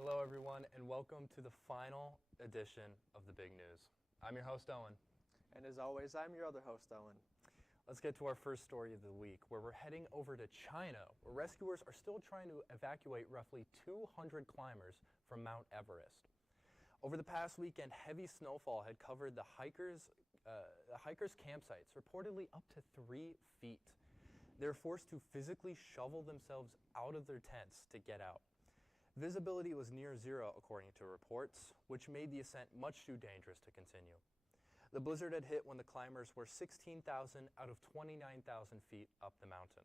Hello everyone and welcome to the final edition of the Big News. I'm your host Owen. And as always, I'm your other host Owen. Let's get to our first story of the week, where we're heading over to China, where rescuers are still trying to evacuate roughly 200 climbers from Mount Everest. Over the past weekend, heavy snowfall had covered the hikers' campsites, reportedly up to 3 feet. They're forced to physically shovel themselves out of their tents to get out. Visibility was near zero, according to reports, which made the ascent much too dangerous to continue. The blizzard had hit when the climbers were 16,000 out of 29,000 feet up the mountain.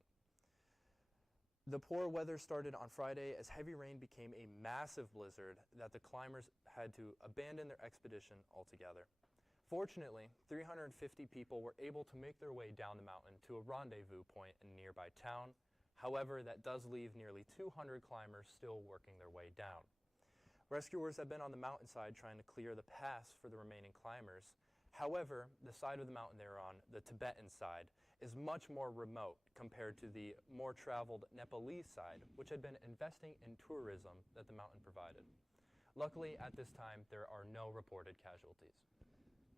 The poor weather started on Friday as heavy rain became a massive blizzard that the climbers had to abandon their expedition altogether. Fortunately, 350 people were able to make their way down the mountain to a rendezvous point in a nearby town. However, that does leave nearly 200 climbers still working their way down. Rescuers have been on the mountainside trying to clear the pass for the remaining climbers. However, the side of the mountain they're on, the Tibetan side, is much more remote compared to the more traveled Nepalese side, which had been investing in tourism that the mountain provided. Luckily, at this time, there are no reported casualties.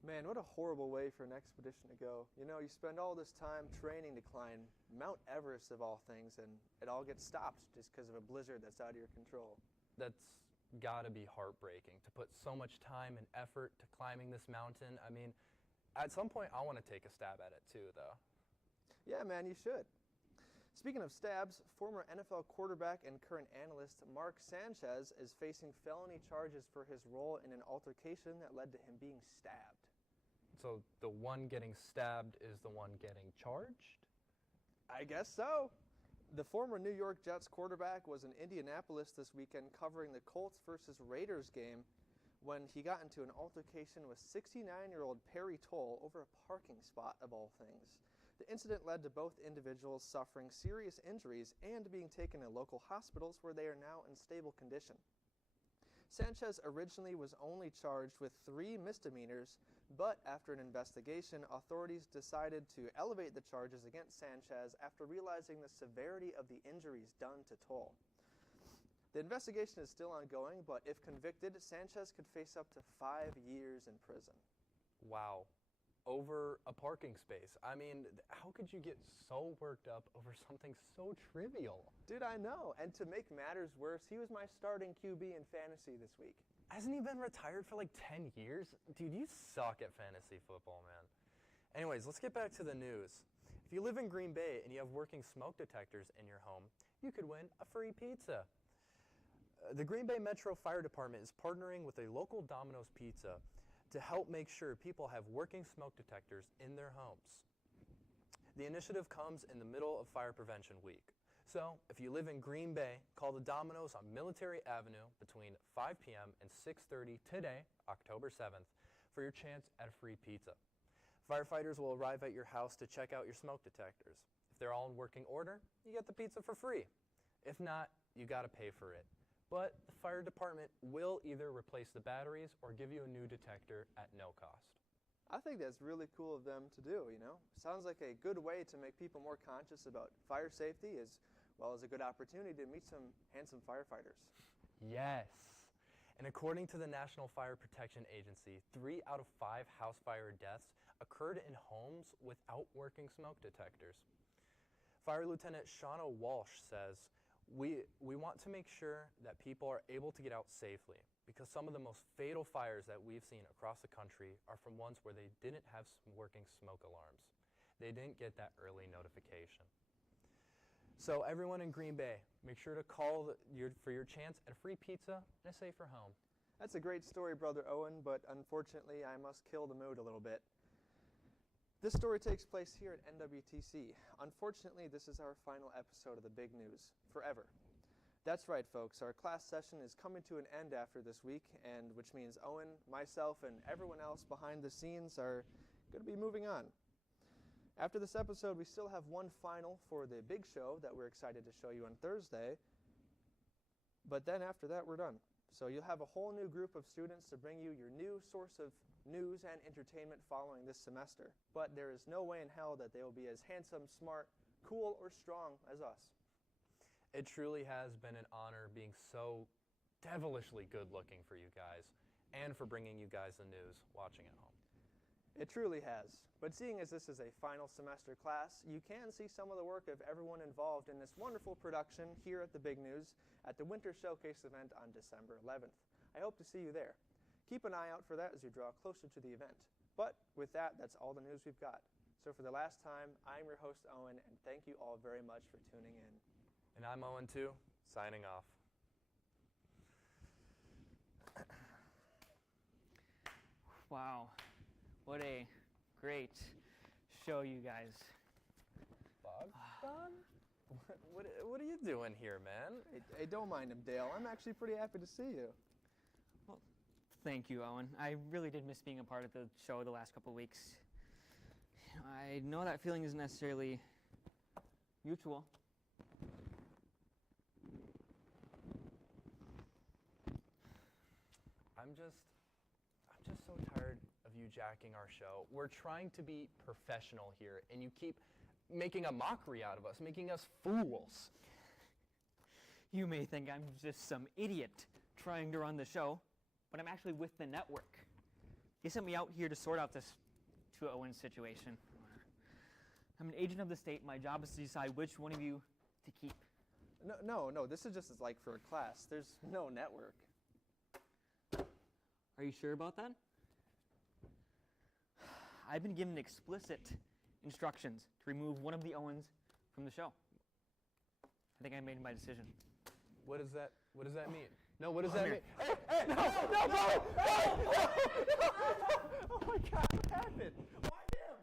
Man, what a horrible way for an expedition to go. You know, you spend all this time training to climb Mount Everest of all things, and it all gets stopped just because of a blizzard that's out of your control. That's gotta be heartbreaking, to put so much time and effort to climbing this mountain. I mean, at some point I want to take a stab at it too, though. Yeah, man, you should. Speaking of stabs, former NFL quarterback and current analyst Mark Sanchez is facing felony charges for his role in an altercation that led to him being stabbed. So the one getting stabbed is the one getting charged? I guess so. The former New York Jets quarterback was in Indianapolis this weekend covering the Colts versus Raiders game when he got into an altercation with 69-year-old Perry Toll over a parking spot, of all things. The incident led to both individuals suffering serious injuries and being taken to local hospitals where they are now in stable condition. Sanchez originally was only charged with 3 misdemeanors, but after an investigation, authorities decided to elevate the charges against Sanchez after realizing the severity of the injuries done to Toll. The investigation is still ongoing, but if convicted, Sanchez could face up to 5 years in prison. Wow. Over a parking space. I mean, how could you get so worked up over something so trivial? Dude, I know. And to make matters worse, he was my starting QB in fantasy this week. Hasn't he been retired for like 10 years? Dude, you suck at fantasy football, man. Anyways, let's get back to the news. If you live in Green Bay and you have working smoke detectors in your home, you could win a free pizza. The Green Bay Metro Fire Department is partnering with a local Domino's Pizza to help make sure people have working smoke detectors in their homes. The initiative comes in the middle of Fire Prevention Week. So, if you live in Green Bay, call the Domino's on Military Avenue between 5 p.m. and 6:30 today, October 7th, for your chance at a free pizza. Firefighters will arrive at your house to check out your smoke detectors. If they're all in working order, you get the pizza for free. If not, you gotta pay for it. But the fire department will either replace the batteries or give you a new detector at no cost. I think that's really cool of them to do, you know? Sounds like a good way to make people more conscious about fire safety, as well as a good opportunity to meet some handsome firefighters. Yes. And according to the National Fire Protection Agency, 3 out of 5 house fire deaths occurred in homes without working smoke detectors. Fire Lieutenant Shauna Walsh says, We want to make sure that people are able to get out safely, because some of the most fatal fires that we've seen across the country are from ones where they didn't have working smoke alarms. They didn't get that early notification. So everyone in Green Bay, make sure to call for your chance at a free pizza and a safer home. That's a great story, Brother Owen, but unfortunately I must kill the mood a little bit. This story takes place here at NWTC. Unfortunately, this is our final episode of the Big News, forever. That's right, folks. Our class session is coming to an end after this week, and which means Owen, myself, and everyone else behind the scenes are going to be moving on. After this episode, we still have one final for the big show that we're excited to show you on Thursday, but then after that, we're done. So you'll have a whole new group of students to bring you your new source of news and entertainment following this semester. But there is no way in hell that they will be as handsome, smart, cool, or strong as us. It truly has been an honor being so devilishly good looking for you guys and for bringing you guys the news watching at home. It truly has. But seeing as this is a final semester class, you can see some of the work of everyone involved in this wonderful production here at the Big News at the Winter Showcase event on December 11th. I hope to see you there. Keep an eye out for that as you draw closer to the event. But with that, that's all the news we've got. So for the last time, I'm your host, Owen, and thank you all very much for tuning in. And I'm Owen too, signing off. Wow, what a great show, you guys. Bogdan? What are you doing here, man? Hey, don't mind him, Dale. I'm actually pretty happy to see you. Well, thank you, Owen. I really did miss being a part of the show the last couple of weeks. I know that feeling isn't necessarily mutual. I'm just so tired of you jacking our show. We're trying to be professional here, and you keep making a mockery out of us, making us fools. You may think I'm just some idiot trying to run the show, but I'm actually with the network. They sent me out here to sort out this 2-0 situation. I'm an agent of the state. My job is to decide which one of you to keep. No, this is just like for a class. There's no network. Are you sure about that? I've been given explicit instructions to remove one of the Owens from the show. I think I made my decision. What does that mean? No, what does that mean? Hey, no, no! Oh my God, what happened? Why him?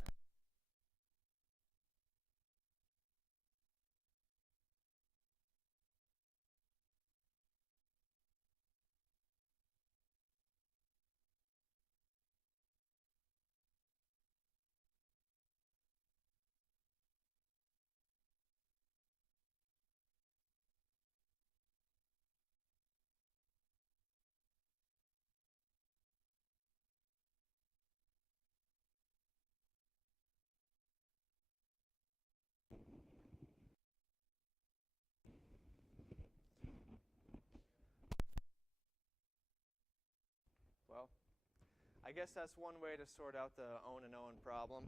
Well, I guess that's one way to sort out the Owen and Owen problem.